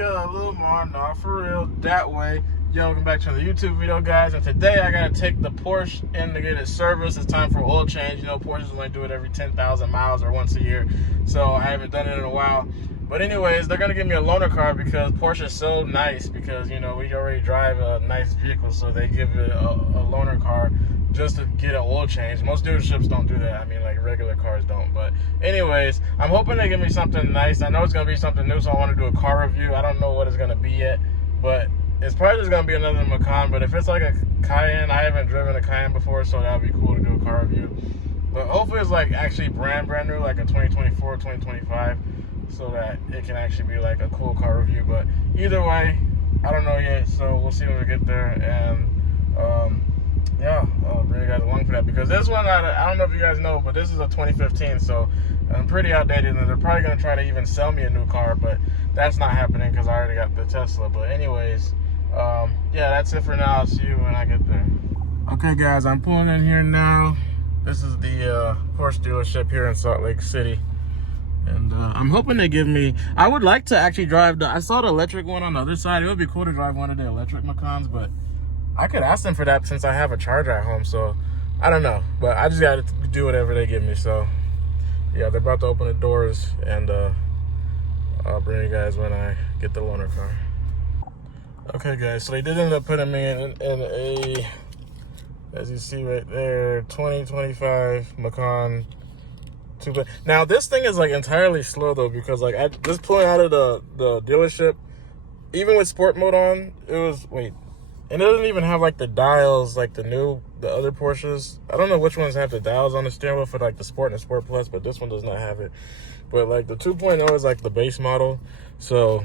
Yo, Lilmar, no, for real, that way. Yo, welcome back to the YouTube video, guys. And today I gotta take the Porsche in to get it serviced. It's time for oil change. You know, Porsches only do it every 10,000 miles or once a year, so I haven't done it in a while. But anyways, they're gonna give me a loaner car because Porsche is so nice. Because you know we already drive a nice vehicle, so they give it a loaner car just to get an oil change. Most dealerships don't do that. I mean, like regular cars don't. But anyways, I'm hoping they give me something nice. I know it's gonna be something new, so I want to do a car review. I don't know what it's gonna be yet, but it's probably just gonna be another Macan. But if it's like a Cayenne, I haven't driven a Cayenne before, so that would be cool to do a car review. But hopefully it's like actually brand new, like a 2024, 2025, so that it can actually be like a cool car review. But either way, I don't know yet, so we'll see when we get there. And yeah, I'll bring you guys along for that, because this one, I don't know if you guys know, but this is a 2015, so I'm pretty outdated, and they're probably going to try to even sell me a new car, but that's not happening because I already got the Tesla. But anyways, yeah, that's it for now. I'll see you when I get there. Okay, guys, I'm pulling in here now. This is the Porsche dealership here in Salt Lake City. And I'm hoping they give me, I would like to actually drive I saw the electric one on the other side. It would be cool to drive one of the electric Macans, but I could ask them for that since I have a charger at home. So I don't know, but I just got to do whatever they give me. So yeah, they're about to open the doors, and I'll bring you guys when I get the loaner car. Okay, guys, so they did end up putting me in a, as you see right there, 2025 Macan. Now this thing is like entirely slow though, because like I just pulling out of the dealership, even with sport mode on, it was, and it doesn't even have like the dials like the other Porsches. I don't know which ones have the dials on the steering wheel for like the Sport and the Sport Plus, but this one does not have it. But like the 2.0 is like the base model, so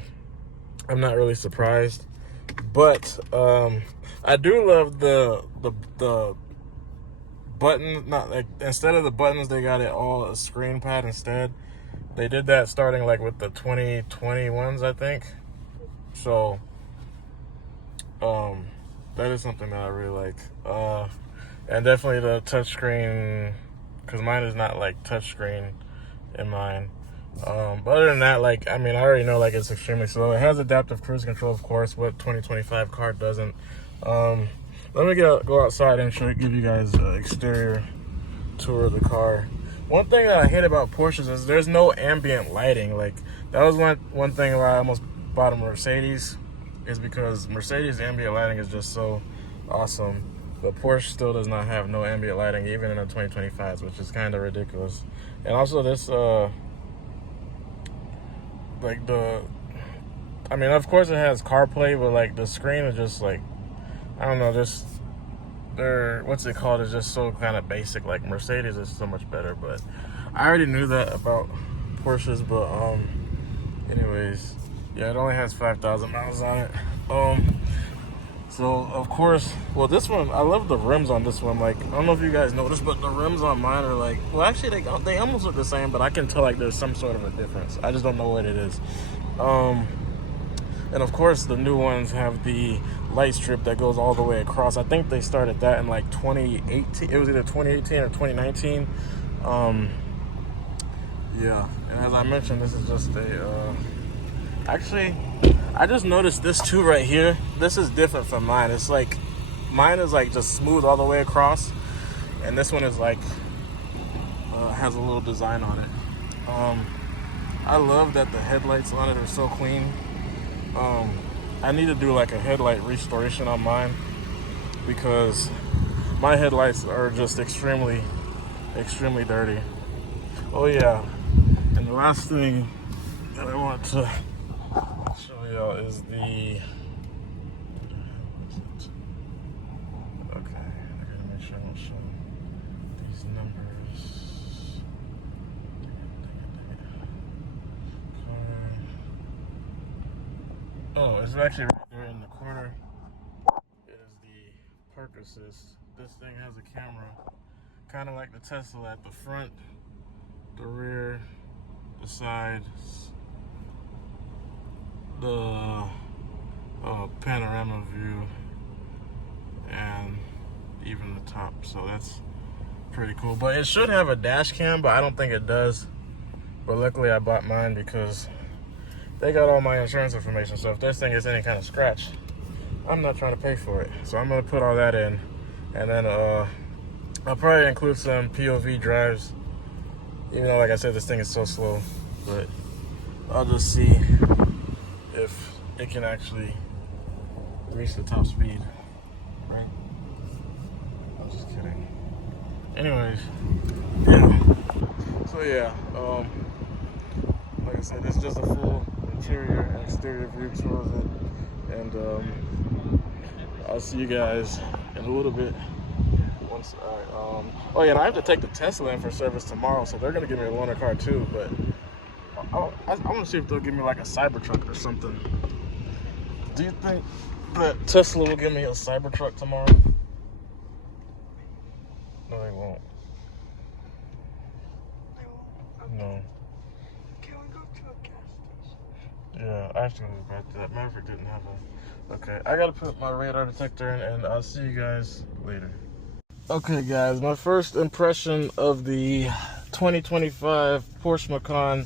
I'm not really surprised. But I do love the button, not like, instead of the buttons, they got it all a screen pad instead. They did that starting like with the 2021s, I think. So that is something that I really like. And definitely the touchscreen, because mine is not like touchscreen in mine. But other than that, like, I mean, I already know like it's extremely slow. It has adaptive cruise control, of course, what 2025 car doesn't. Let me go outside and give you guys an exterior tour of the car. One thing that I hate about Porsches is there's no ambient lighting. Like, that was one thing why I almost bought a Mercedes, is because Mercedes ambient lighting is just so awesome. But Porsche still does not have no ambient lighting, even in the 2025s, which is kind of ridiculous. And also this, like I mean, of course it has CarPlay, but like the screen is just like, I don't know, just what's it called, is just so kind of basic. Like Mercedes is so much better, but I already knew that about Porsches. But anyways, yeah, it only has 5,000 miles on it. So of course, well, this one, I love the rims on this one. Like, I don't know if you guys noticed, but the rims on mine are like, well, actually they almost look the same, but I can tell like there's some sort of a difference. I just don't know what it is. And of course, the new ones have the light strip that goes all the way across. I think they started that in like 2018. It was either 2018 or 2019. Yeah, and as I mentioned, this is just a, actually, I just noticed this too right here. This is different from mine. It's like, mine is like just smooth all the way across, and this one is like, has a little design on it. I love that the headlights on it are so clean. I need to do like a headlight restoration on mine, because my headlights are just extremely dirty. Oh yeah, and the last thing that I want to show y'all is the, okay, I gotta make sure I don't show these numbers. Oh, it's actually right there in the corner. It is the park assist. This thing has a camera, kind of like the Tesla, at the front, the rear, the sides, the panorama view, and even the top. So that's pretty cool. But it should have a dash cam, but I don't think it does. But luckily I bought mine because they got all my insurance information. So if this thing is any kind of scratch, I'm not trying to pay for it. So I'm gonna put all that in, and then I'll probably include some POV drives. Even though, like I said, this thing is so slow, but I'll just see if it can actually reach the top speed, right? I'm just kidding. Anyways, yeah. So yeah, like I said, this is just a full interior and exterior view tour of it, and I'll see you guys in a little bit. Once oh yeah, and I have to take the Tesla in for service tomorrow, so they're gonna give me a loaner car too. But I want to see if they'll give me like a Cybertruck or something. Do you think that Tesla will give me a Cybertruck tomorrow? No, they won't. No. Can we go to a gas station? Yeah, I have to go back to that. Maverick didn't have a. Okay, I gotta put my radar detector in, and I'll see you guys later. Okay, guys, my first impression of the 2025 Porsche Macan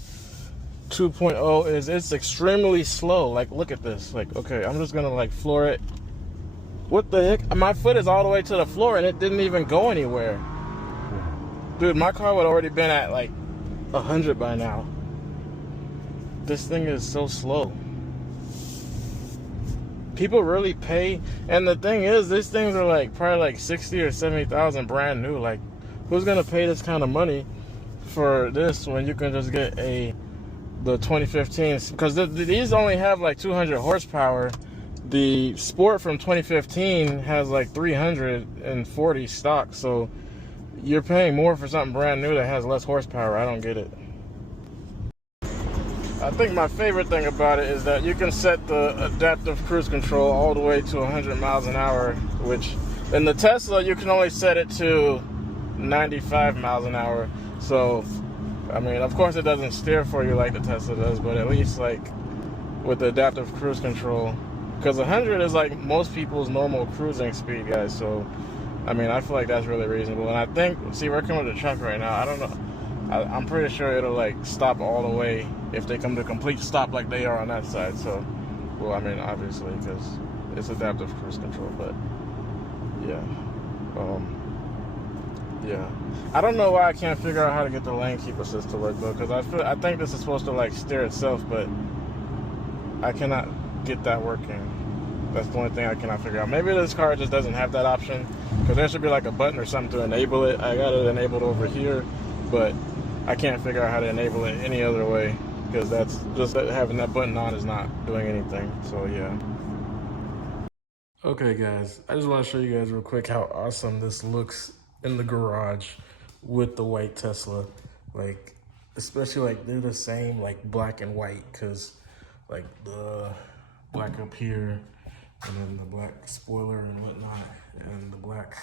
2.0 is it's extremely slow. Like, look at this. Like, okay, I'm just gonna like floor it. What the heck? My foot is all the way to the floor, and it didn't even go anywhere. Dude, my car would already been at like 100 by now. This thing is so slow. People really pay, and the thing is, these things are like probably like 60 or 70,000 brand new. Like, who's gonna pay this kind of money for this when you can just get the 2015s? Because these only have like 200 horsepower. The Sport from 2015 has like 340 stock, so you're paying more for something brand new that has less horsepower. I don't get it. I think my favorite thing about it is that you can set the adaptive cruise control all the way to 100 miles an hour, which in the Tesla you can only set it to 95 miles an hour. So, I mean, of course it doesn't steer for you like the Tesla does, but at least like with the adaptive cruise control, because 100 is like most people's normal cruising speed, guys. So, I mean, I feel like that's really reasonable. And I think, see, we're coming to the truck right now. I don't know. I'm pretty sure it'll like stop all the way if they come to a complete stop like they are on that side. So, well, I mean, obviously, because it's adaptive cruise control, but yeah. Yeah. I don't know why I can't figure out how to get the lane keep assist to work though, because I think this is supposed to like steer itself, but I cannot get that working. That's the only thing I cannot figure out. Maybe this car just doesn't have that option, because there should be like a button or something to enable it. I got it enabled over here, but I can't figure out how to enable it any other way, because that's just having that button on is not doing anything. So yeah. Okay guys, I just want to show you guys real quick how awesome this looks in the garage with the white Tesla. Like, especially like they're the same like black and white, because like the black up here and then the black spoiler and whatnot, and the black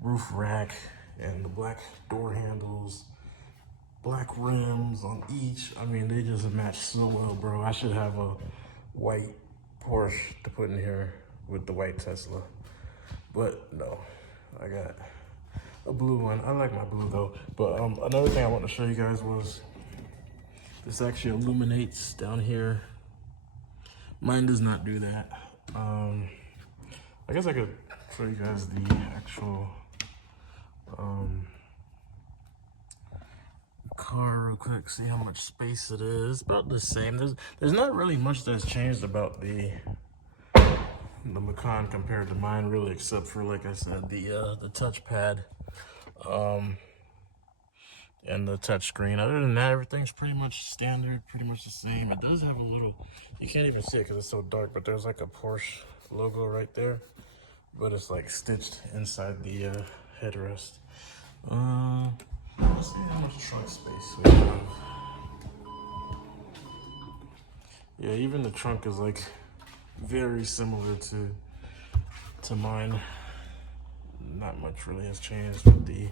roof rack and the black door handles, black rims on each. I mean, they just match so well, bro. I should have a white Porsche to put in here with the white Tesla, but no, I got a blue one. I like my blue though. But another thing I want to show you guys was this actually illuminates down here. Mine does not do that. I guess I could show you guys the actual car real quick, see how much space it is. About the same. There's not really much that's changed about the Macan compared to mine, really, except for, like I said, the touchpad and the touch screen. Other than that, everything's pretty much standard, pretty much the same. It does have a little, you can't even see it because it's so dark, but there's like a Porsche logo right there, but it's like stitched inside the headrest. Let's see how much trunk space we have. Yeah, even the trunk is like very similar to mine. Not much really has changed with the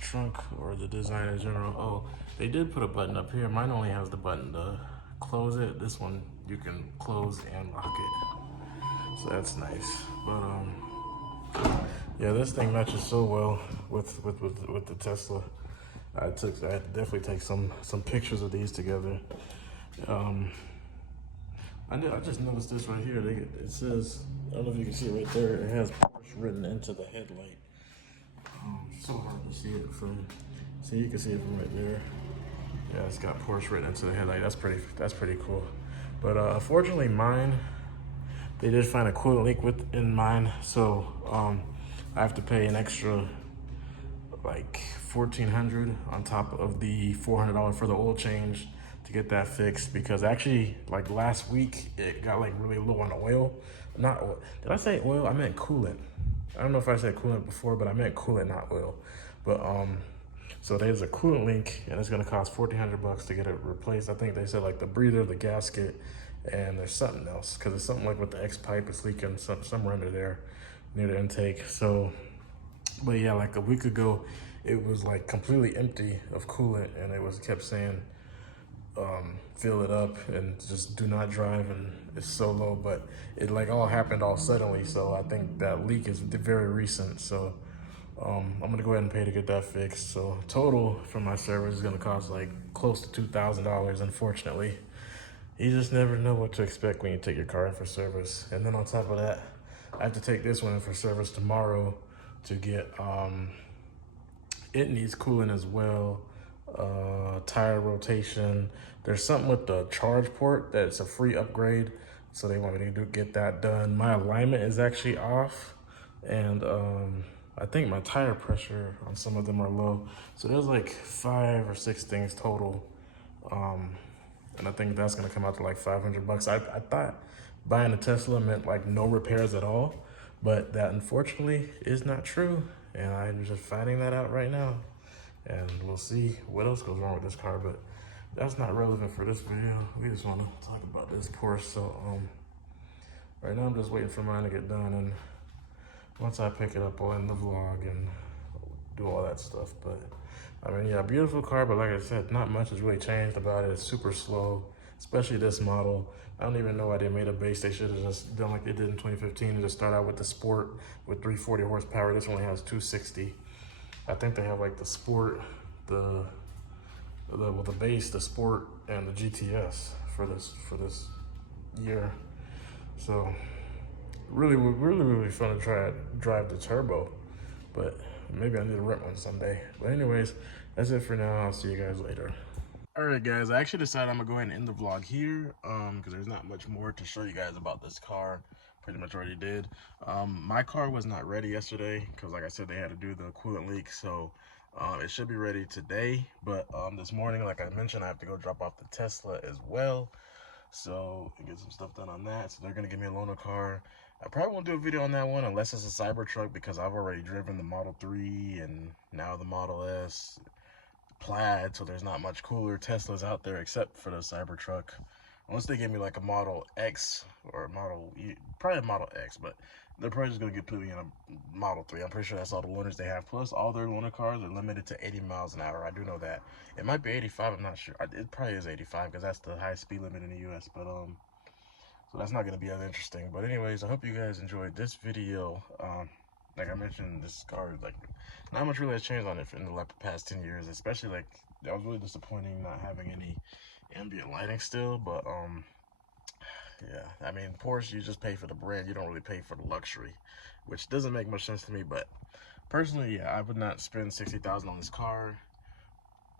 trunk or the design in general. Oh, they did put a button up here. Mine only has the button to close it. This one you can close and lock it, so that's nice. But yeah, this thing matches so well with the Tesla. I had to definitely take some pictures of these together. Um, I just noticed this right here. It says, I don't know if you can see it right there. It has Porsche written into the headlight. So hard to see it from. See, you can see it from right there. Yeah, it's got Porsche written into the headlight. That's pretty cool. But unfortunately, mine, they did find a coolant leak within mine, so I have to pay an extra like $1,400 on top of the $400 for the oil change to get that fixed, because actually like last week it got like really low on oil. Not oil. Did I say oil? I meant coolant. I don't know if I said coolant before, but I meant coolant, not oil. But so there's a coolant leak and it's gonna cost $1,400 to get it replaced. I think they said like the breather, the gasket, and there's something else, because it's something like with the X pipe, it's leaking somewhere under there near the intake. So but yeah, like a week ago, it was like completely empty of coolant, and it was kept saying, fill it up and just do not drive, and it's so low. But it like all happened all suddenly, so I think that leak is very recent. So I'm gonna go ahead and pay to get that fixed. So total for my service is gonna cost like close to $2,000. Unfortunately, you just never know what to expect when you take your car in for service. And then on top of that, I have to take this one in for service tomorrow to get, it needs cooling as well, tire rotation. There's something with the charge port that's a free upgrade, so they want me to get that done. My alignment is actually off, and I think my tire pressure on some of them are low. So there's like 5 or 6 things total. And I think that's gonna come out to like $500. I thought buying a Tesla meant like no repairs at all, but that unfortunately is not true. And I'm just finding that out right now. And we'll see what else goes wrong with this car, but that's not relevant for this video. We just wanna talk about this Porsche. So right now I'm just waiting for mine to get done, and once I pick it up, I'll end the vlog and do all that stuff. But I mean, yeah, beautiful car, but like I said, not much has really changed about it. It's super slow, especially this model. I don't even know why they made a base. They should have just done like they did in 2015 and just start out with the Sport with 340 horsepower. This only has 260. I think they have like the Sport, the base, the Sport, and the GTS for this year. So really fun to drive the turbo, but maybe I need to rent one someday. But anyways, that's it for now. I'll see you guys later. All right, guys, I actually decided I'm gonna go ahead and end the vlog here, because there's not much more to show you guys about this car. Pretty much already did. My car was not ready yesterday because, like I said, they had to do the coolant leak, so it should be ready today. But this morning, like I mentioned, I have to go drop off the Tesla as well, so get some stuff done on that. So they're gonna give me a loaner car. I probably won't do a video on that one unless it's a Cybertruck, because I've already driven the Model 3 and now the Model S Plaid, so there's not much cooler Teslas out there except for the Cybertruck. Unless they give me like a Model X or a Model E, probably a Model X, but they're probably just gonna get me in a Model 3. I'm pretty sure that's all the loaners they have. Plus, all their loaner cars are limited to 80 miles an hour. I do know that. It might be 85, I'm not sure. It probably is 85 because that's the highest speed limit in the US, but so that's not gonna be as interesting. But anyways, I hope you guys enjoyed this video. Like I mentioned, this car, like, not much really has changed on it in the past 10 years, especially like, that was really disappointing not having any ambient lighting still. But yeah, I mean, Porsche, you just pay for the brand, you don't really pay for the luxury, which doesn't make much sense to me. But personally, yeah, I would not spend $60,000 on this car,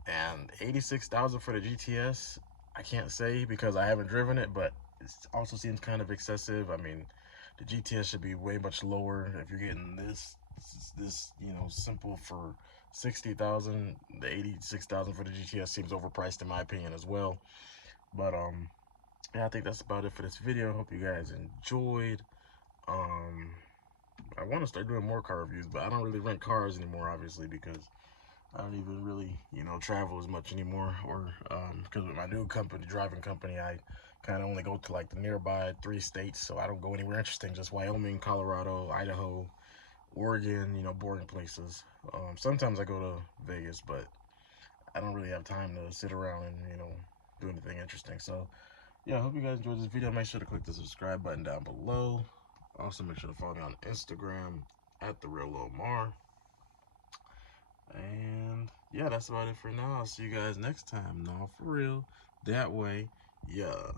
and $86,000 for the GTS. I can't say because I haven't driven it, but it also seems kind of excessive. I mean, the GTS should be way much lower. If you're getting this you know, simple for $60,000, the $86,000 for the GTS seems overpriced in my opinion as well. But yeah, I think that's about it for this video. Hope you guys enjoyed. I want to start doing more car reviews, but I don't really rent cars anymore, obviously, because I don't even really, you know, travel as much anymore. Or because with my new company, driving company, I kind of only go to like the nearby 3 states, so I don't go anywhere interesting, just Wyoming, Colorado, Idaho, Oregon, you know, boring places. Sometimes I go to Vegas, but I don't really have time to sit around and, you know, do anything interesting. So yeah, I hope you guys enjoyed this video. Make sure to click the subscribe button down below. Also, make sure to follow me on Instagram at @TheRealLilmar. And yeah, that's about it for now. I'll see you guys next time. No, for real. That way Yeah.